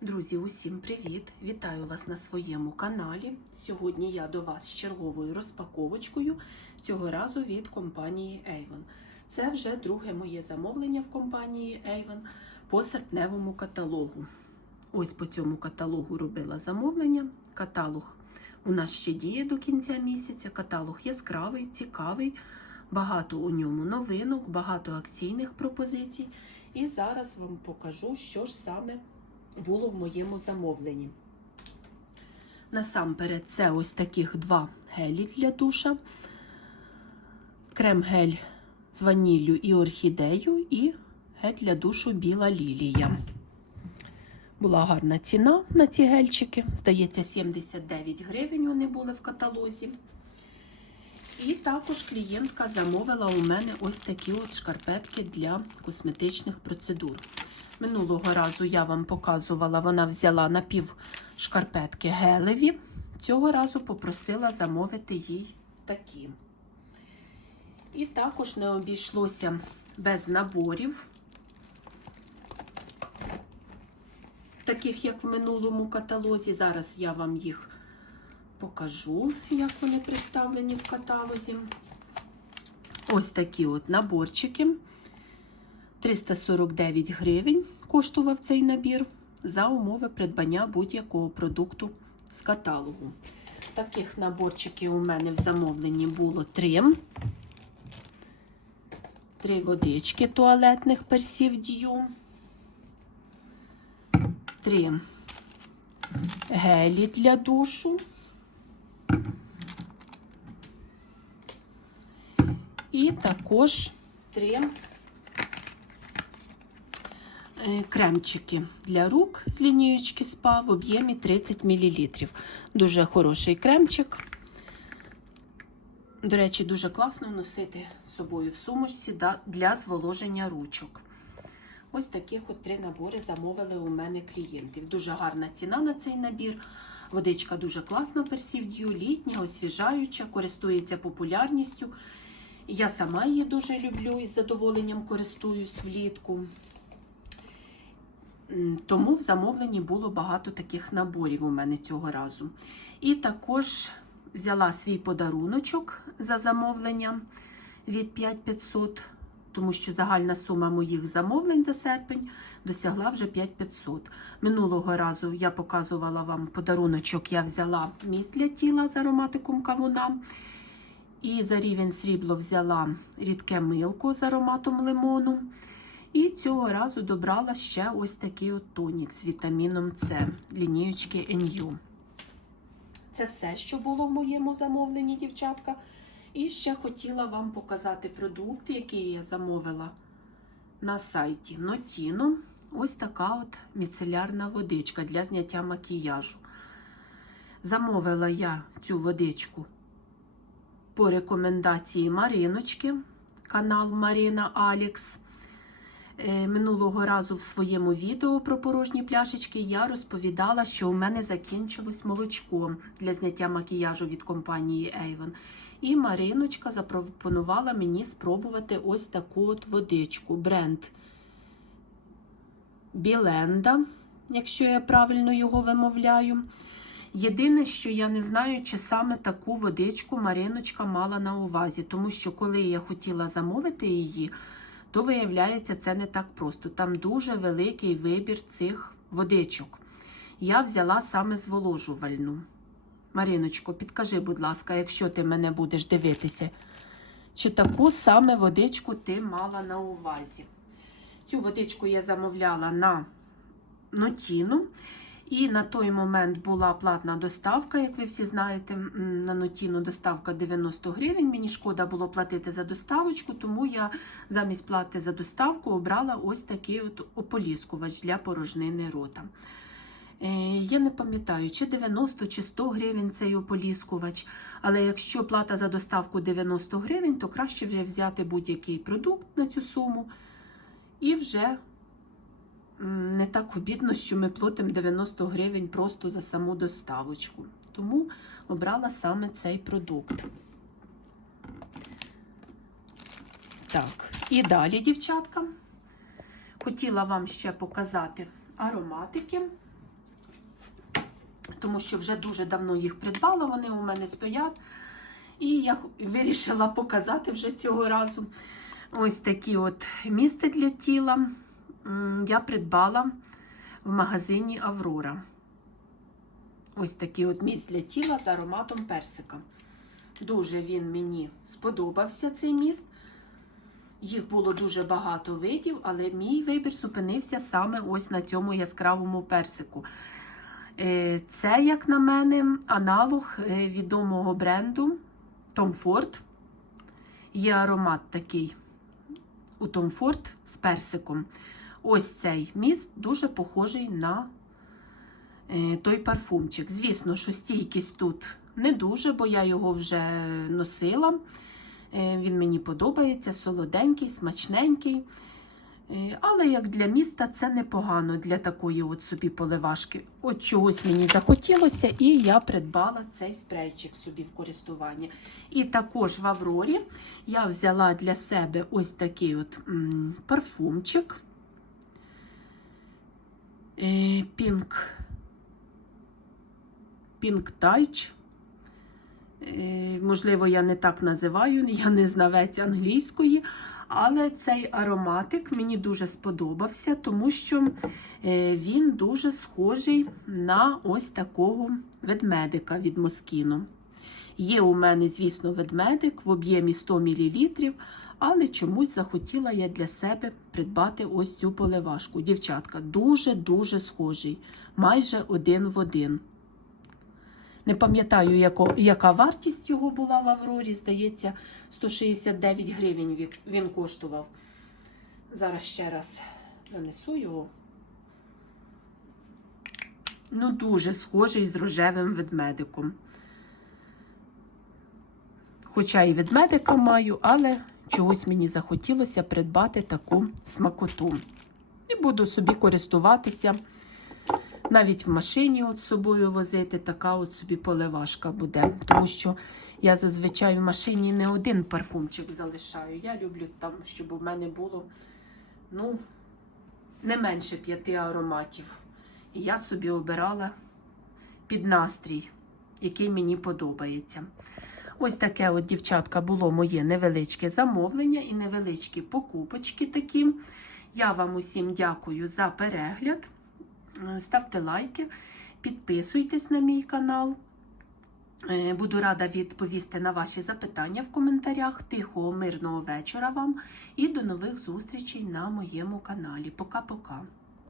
Друзі, усім привіт! Вітаю вас на своєму каналі. Сьогодні я до вас з черговою розпаковочкою, цього разу від компанії Avon. Це вже друге моє замовлення в компанії Avon по серпневому каталогу. Ось по цьому каталогу робила замовлення. Каталог у нас ще діє до кінця місяця. Каталог яскравий, цікавий, багато у ньому новинок, багато акційних пропозицій. І зараз вам покажу, що ж саме було в моєму замовленні. Насамперед, це ось таких два гелі для душа. Крем-гель з ваніллю і орхідею, і гель для душу біла лілія. Була гарна ціна на ці гельчики. Здається, 79 гривень вони були в каталозі. І також клієнтка замовила у мене ось такі от шкарпетки для косметичних процедур. Минулого разу я вам показувала, вона взяла напів шкарпетки гелеві. Цього разу попросила замовити їй такі. І також не обійшлося без наборів, таких як в минулому каталозі. Зараз я вам їх покажу, як вони представлені в каталозі. Ось такі от наборчики. 349 гривень коштував цей набір за умови придбання будь-якого продукту з каталогу. Таких наборчиків у мене в замовленні було три. Три водички туалетних персів дію. Три гелі для душу. І також три кремчики для рук з лінієчки СПА в об'ємі 30 мл. Дуже хороший кремчик. До речі, дуже класно носити з собою в сумочці для зволоження ручок. Ось таких от три набори замовили у мене клієнтів. Дуже гарна ціна на цей набір. Водичка дуже класна, персівдю, літня, освіжаюча, користується популярністю. Я сама її дуже люблю і з задоволенням користуюсь влітку. Тому в замовленні було багато таких наборів у мене цього разу. І також взяла свій подаруночок за замовлення від 5500, тому що загальна сума моїх замовлень за серпень досягла вже 5500. Минулого разу я показувала вам подаруночок, я взяла міст для тіла з ароматиком кавуна. І за рівень срібло взяла рідке милко з ароматом лимону. І цього разу добрала ще ось такий от тонік з вітаміном С лінієчки NU. Це все, що було в моєму замовленні, дівчатка. І ще хотіла вам показати продукти, які я замовила на сайті Notino. Ось така от міцелярна водичка для зняття макіяжу. Замовила я цю водичку по рекомендації Мариночки, канал Марина Алікс. Минулого разу в своєму відео про порожні пляшечки я розповідала, що у мене закінчилось молочко для зняття макіяжу від компанії Avon. І Мариночка запропонувала мені спробувати ось таку от водичку. Бренд Біленда, якщо я правильно його вимовляю. Єдине, що я не знаю, чи саме таку водичку Мариночка мала на увазі, тому що коли я хотіла замовити її, то виявляється, це не так просто. Там дуже великий вибір цих водичок. Я взяла саме зволожувальну. Мариночко, підкажи, будь ласка, якщо ти мене будеш дивитися, чи таку саме водичку ти мала на увазі. Цю водичку я замовляла на нотіну. І на той момент була платна доставка, як ви всі знаєте, на нотіну доставка 90 гривень. Мені шкода було платити за доставочку, тому я замість плати за доставку обрала ось такий от ополіскувач для порожнини рота. Я не пам'ятаю, чи 90 чи 100 гривень цей ополіскувач. Але якщо плата за доставку 90 гривень, то краще вже взяти будь-який продукт на цю суму і вже не так обідно, що ми платимо 90 гривень просто за саму доставочку. Тому обрала саме цей продукт. Так, і далі, дівчатка, хотіла вам ще показати ароматики. тому що вже дуже давно їх придбала, вони у мене стоять. І я вирішила показати вже цього разу. Ось такі от місти для тіла я придбала в магазині Аврора. Ось такий от міст для тіла з ароматом персика. Дуже він мені сподобався цей міст. Їх було дуже багато видів, але мій вибір зупинився саме ось на цьому яскравому персику. Е, Це, як на мене, аналог е, відомого бренду Tom Ford. Є аромат такий у Tom Ford з персиком. Ось цей міст дуже похожий на е, той парфумчик. Звісно, що стійкість тут не дуже, бо я його вже носила. Е, Він мені подобається, солоденький, смачненький. Е, Але як для міста це непогано для такої от собі поливашки. От чогось мені захотілося, і я придбала цей спрейчик собі в користування. І також в Аврорі я взяла для себе ось такий от парфумчик. Е, Pink, Pink Touch. Е, Можливо, я не так називаю, я не знавець англійської, але цей ароматик мені дуже сподобався, тому що е, він дуже схожий на ось такого ведмедика від Москіно. Є у мене, звісно, ведмедик в об'ємі 100 мл, але чомусь захотіла я для себе придбати ось цю поливашку. Дівчатка, дуже-дуже схожий, майже один в один. Не пам'ятаю, яка вартість його була в Аврорі. Здається, 169 гривень він коштував. Зараз ще раз нанесу його. Ну, дуже схожий з рожевим ведмедиком. Хоча і ведмедика маю, але чогось мені захотілося придбати таку смакоту. І буду собі користуватися. Навіть в машині от з собою возити така от собі поливашка буде. Тому що я зазвичай в машині не один парфумчик залишаю. Я люблю там, щоб у мене було ну, не менше п'яти ароматів. І я собі обирала під настрій, який мені подобається. Ось таке, от, дівчатка, було моє невеличке замовлення і невеличкі покупочки такі. Я вам усім дякую за перегляд. Е, Ставте лайки, підписуйтесь на мій канал. Е, Буду рада відповісти на ваші запитання в коментарях. Тихого, мирного вечора вам і до нових зустрічей на моєму каналі. Пока-пока.